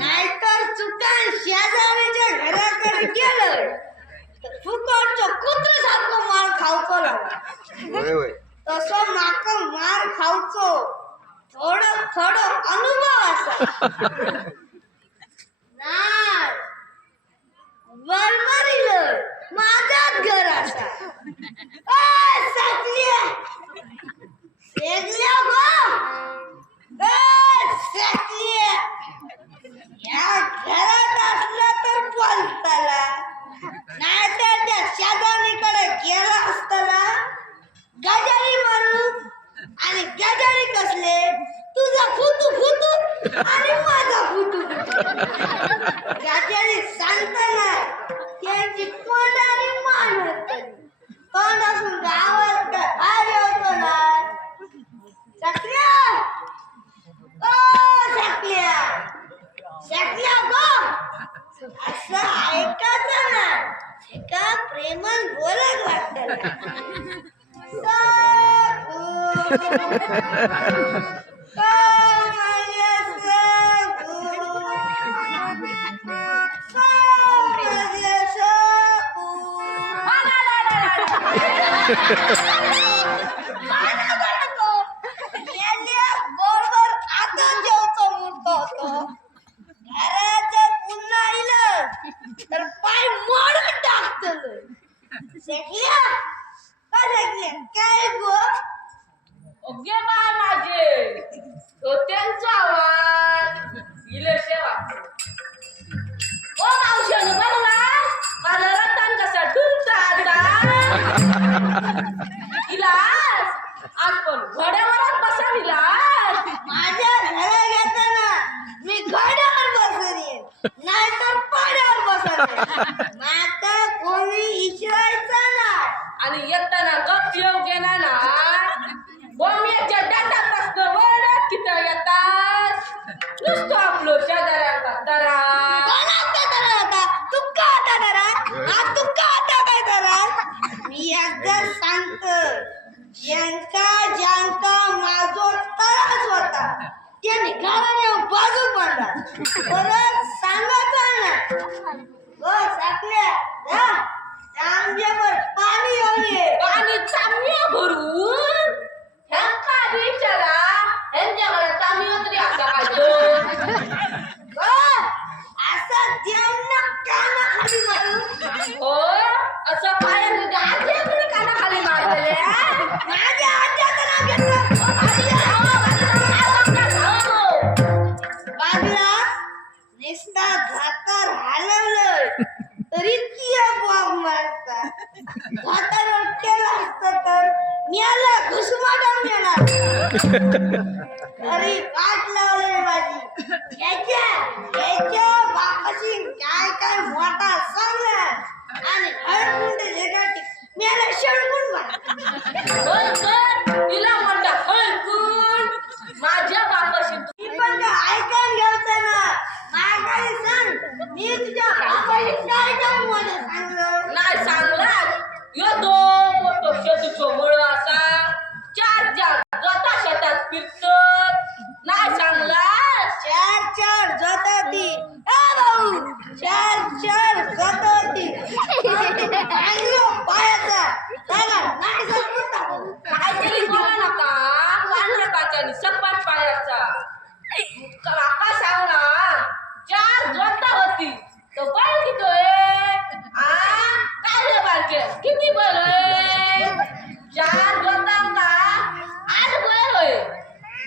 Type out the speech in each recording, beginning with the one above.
नाहीतर चुकान शेजारीच्या घराकडे गेलं फुकटचं कुत्र्यासारखं मार खावचो लागला. तसं माका मार खावचो थोडं थोडं अनुभव असा. नाही बरबरीलं माझाच घर असा. साकल्या शेगल्या गो साकल्या या घरात असलं तर बोलताला नाहीतर त्या शेजारीकडे गेला असताना गजारी मारू आणि गजारी कसले तुझा फुटू फुटू आणि माझा फुटू फुटू. गजारी सांगताना त्यांची कोणाने मानत तोंड असून गावात बाहेर होतो ना. सक्रिया सक्रिया सक्रिया गो असं ऐकायचं ना एका प्रेमन बोलत वाटत. बरोबर आता जेवतो म्हणतो होतो घरात जर पुन्हा आलं तर पाय मोडून टाकतलं. काय गो ओगे बाय माझे तो त्यांचा आवाज इलेशे वाटतो. ओ मावशानं बघला माझा रत्तान कसा ढुलता आता इलाज आपण घोड्यावरच बसा इलाज. माझ्या घरा घेताना मी घोड्यावर बसले नाहीतर पाड्यावर बसले. माता कोणी इचरायचा ना आणि येताना गप येऊ गेला ना बोम्याच्या दाटापासून वरडत किती येतात नुसतं आपलं शेजाऱ्यांचा दरा तुका आता दरा तुका आता काय दरा. मी एकदा सांगतो ज्यांका माझो त्रास होता त्याने घराने बाजू पडला परत सांगायचं ना. हो साकल्या जा तांब्यावर पाणी घेऊन ये. पाणी चांगल्या भरून ह्यांका विचारा ह्यांच्याकडे चांगली तरी असा काढतो. असं देवना कानाखाली मारू. हो असं पायाने आजी कानाखाली मारलेले माझ्या आज्याचं नाव घेतलं बागला निस्ता धातर हलवलं तरी ती बॉब मारता. धातर केलं असतं तर म्याला घुसमाटा मिळणार. अरे वाट लावले माझी याच्या बापाशी काय काय मोठा सांगला आणि हळकुंड झेगाटी म्याला शेळकून तिला म्हणता हळकून माझ्या बापाशी मी पण ऐकायला घ्यायचं ना. काय सांग मी तुझ्या बापाशी काय काय मोठं सांगलं नाही सांगला यो दोन मोठो शेतूचो मुळ असा चार जाता शेतात फिरतात नाही सांगला. चार जाताती भाऊ चार जाताती पायाचा त्याला नाही सांगता काहीतरी बोला नका वानरकाच्यानी सपाट पायाचा काका सांग ना चार जोता होती तो बैल किती काय रे बालके किती बैल चार जोता का आठ बैल होय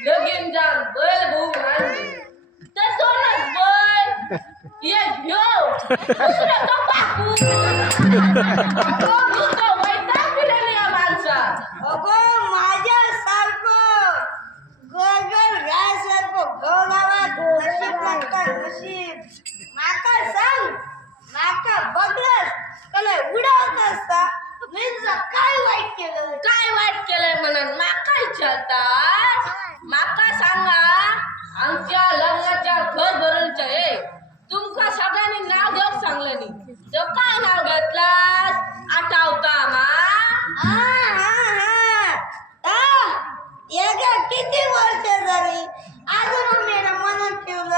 लगीन जाण बैल घेऊन आणली तर दोनच बैल एक घेऊ दुसरं तो बापू तो वैताग दिलेली या माणसा. अगो माझ्यासारखं गोगल गायसारखं गवळावा नशीब लागतं नशीब. माका सांग माका बघलंस कला उडावत असता मी तुझं काय वाईट केलं म्हणून माका विचारतात. माका सांगा आमच्या लग्नाच्या घर भरूनच्या तुमका सगळ्यांनी नाव घेऊन सांगलं नाही तो काय नाव घेतलास आठवता मा. किती वर्ष झाली अजून मी मनात ठेवलं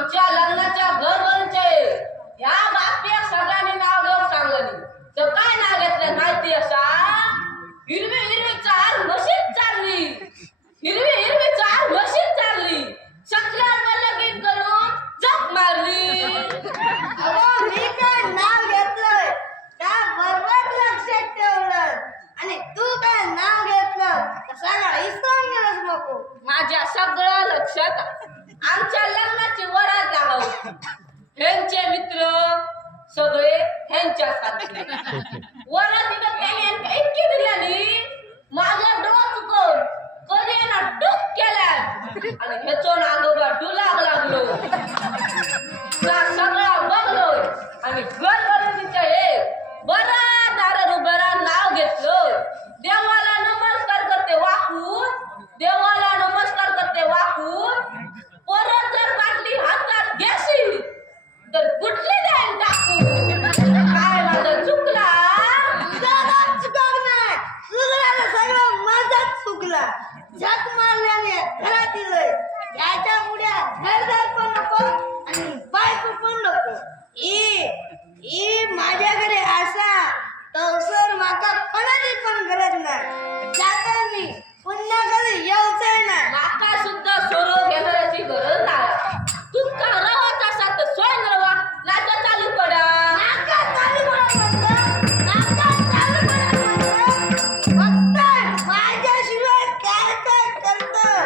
आमच्या लग्नाच्या घरवरचे ह्या बाबतीत सगळ्यांनी नाव घेऊन सांगली तर काय नाव घेतलं माहिती असा हिरवी हिरवी चार मशीन चालली हिरवी हिरवी चार मशीन चालली सगळ्यांना लगीन करून जप मारली अगं मी काय नाव घेतलंय त्या बरोबर लक्षात ठेवलं आणि तू काय नाव घेतलं तर सगळं इसरून गेलंस नको. माझ्या सगळं लक्षात आहे. आमच्या लग्नाची वरात लागा होती ह्यांचे मित्र सगळे ह्यांच्या सारखे वरातीनं त्यांनी इतकी दिल्यानी माझं डोकं चुकवून कधी ना टूक केल्या आणि ह्याचो नागोबा डुलाग लागलो ना सगळा बघलोय आणि गडबडीच्या एक बरा दारार उभा नाव घेतलं देवाला नमस्कार करते वाकून देवाला नमस्कार करते वाकून परत जर बाटली हातात घेशी तर कुठली जाईल टाकू काय माझं चुकला तुझा चुकव नाही चुकल्यानं सगळं माझाच चुकला झक मारल्याने घरात दिलंय याच्या पुढ्या घरदार पण नको आणि बायको पण नको ई माझ्याकडे असा तवसर माका कोणाची पण गरज नाही जाता मी पुन्हा कधी येऊच नाही. माका सुद्धा सोरो घेण्याची गरज नाही तुमका रवाच असा तर स्वयं रवा नाका चालू पडा नाका चालू म्हणलं नाका चालू म्हणलं फक्त माझ्याशिवाय काय काय करतं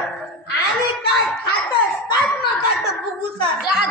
आणि काय खातंस ताच माका तर बुगुसा जा